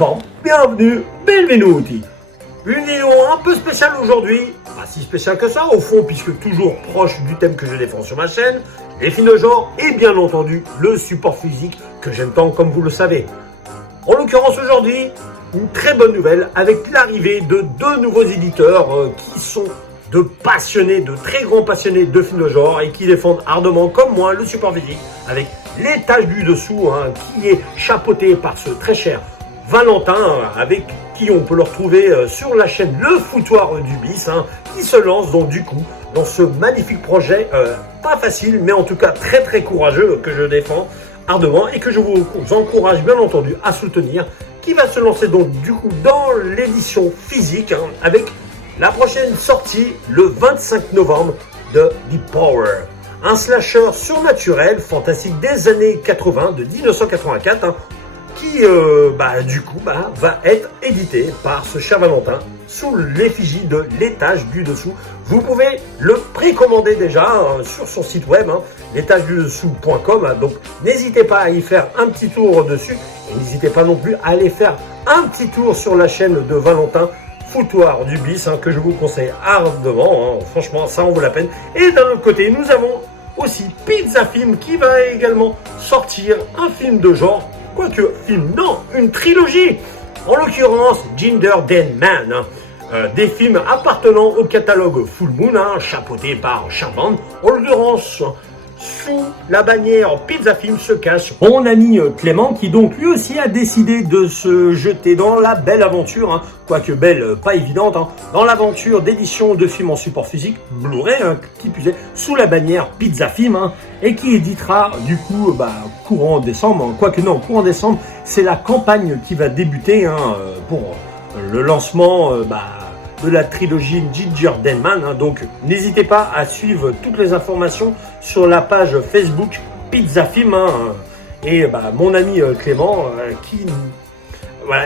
Welcome, bienvenue, benvenuti. Une vidéo un peu spéciale aujourd'hui, pas si spéciale que ça au fond, puisque toujours proche du thème que je défends sur ma chaîne, les films de genre et bien entendu le support physique que j'aime tant comme vous le savez. En l'occurrence aujourd'hui, une très bonne nouvelle avec l'arrivée de deux nouveaux éditeurs qui sont de passionnés, de très grands passionnés de films de genre et qui défendent ardemment comme moi le support physique avec les tâches du dessous qui est chapeauté par ce très cher Valentin avec qui on peut le retrouver sur la chaîne Le Foutoir du Bis qui se lance donc du coup dans ce magnifique projet pas facile mais en tout cas très très courageux que je défends ardemment et que je vous encourage bien entendu à soutenir, qui va se lancer donc du coup dans l'édition physique avec la prochaine sortie le 25 novembre de The Power, un slasher surnaturel fantastique des années 80 de 1984 qui du coup va être édité par ce cher Valentin sous l'effigie de l'étage du dessous. Vous pouvez le précommander déjà sur son site web l'étagedudessous.com, donc n'hésitez pas à y faire un petit tour dessus et n'hésitez pas non plus à aller faire un petit tour sur la chaîne de Valentin Foutoir du Bis que je vous conseille ardemment, franchement ça en vaut la peine. Et d'un autre côté nous avons aussi Pizza Film qui va également sortir un film de genre, quoique film non, une trilogie, en l'occurrence Ginger Den Man, des films appartenant au catalogue Full Moon, chapeauté par Charmand. En l'occurrence, sous la bannière Pizza Film se cache mon ami Clément, qui donc lui aussi a décidé de se jeter dans la belle aventure, quoique belle, pas évidente, dans l'aventure d'édition de films en support physique, Blu-ray, qui plus est, sous la bannière Pizza Film, et qui éditera du coup courant décembre, quoique non, courant décembre, c'est la campagne qui va débuter pour le lancement de la trilogie Ginger Den Man. Donc n'hésitez pas à suivre toutes les informations sur la page Facebook Pizza Film et mon ami Clément qui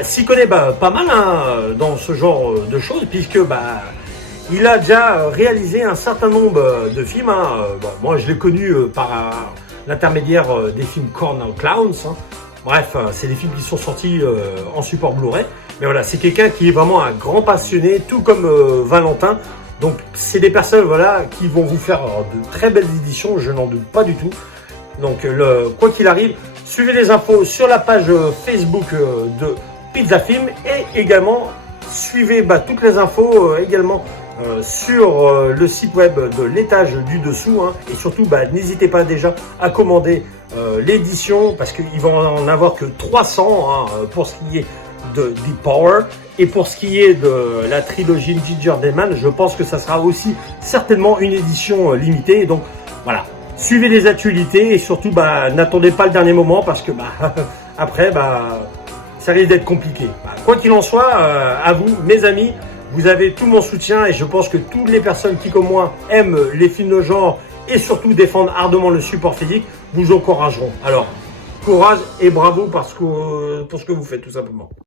s'y connaît pas mal dans ce genre de choses, puisque il a déjà réalisé un certain nombre de films. Moi je l'ai connu par l'intermédiaire des films Corner Clowns. Bref, c'est des films qui sont sortis en support Blu-ray. Mais voilà, c'est quelqu'un qui est vraiment un grand passionné, tout comme Valentin. Donc, c'est des personnes qui vont vous faire de très belles éditions, je n'en doute pas du tout. Donc, quoi qu'il arrive, suivez les infos sur la page Facebook de Pizza Film et également suivez toutes les infos également sur le site web de l'étage du dessous. Et surtout, n'hésitez pas déjà à commander l'édition parce qu'il va en avoir que 300 pour ce qui est de The Power, et pour ce qui est de la trilogie Ginger Den Man, je pense que ça sera aussi certainement une édition limitée. Donc voilà, suivez les actualités et surtout n'attendez pas le dernier moment parce que après ça risque d'être compliqué. Quoi qu'il en soit, à vous mes amis, vous avez tout mon soutien et je pense que toutes les personnes qui comme moi aiment les films de genre et surtout défendent ardemment le support physique vous encourageront. Alors courage et bravo pour ce que vous faites tout simplement.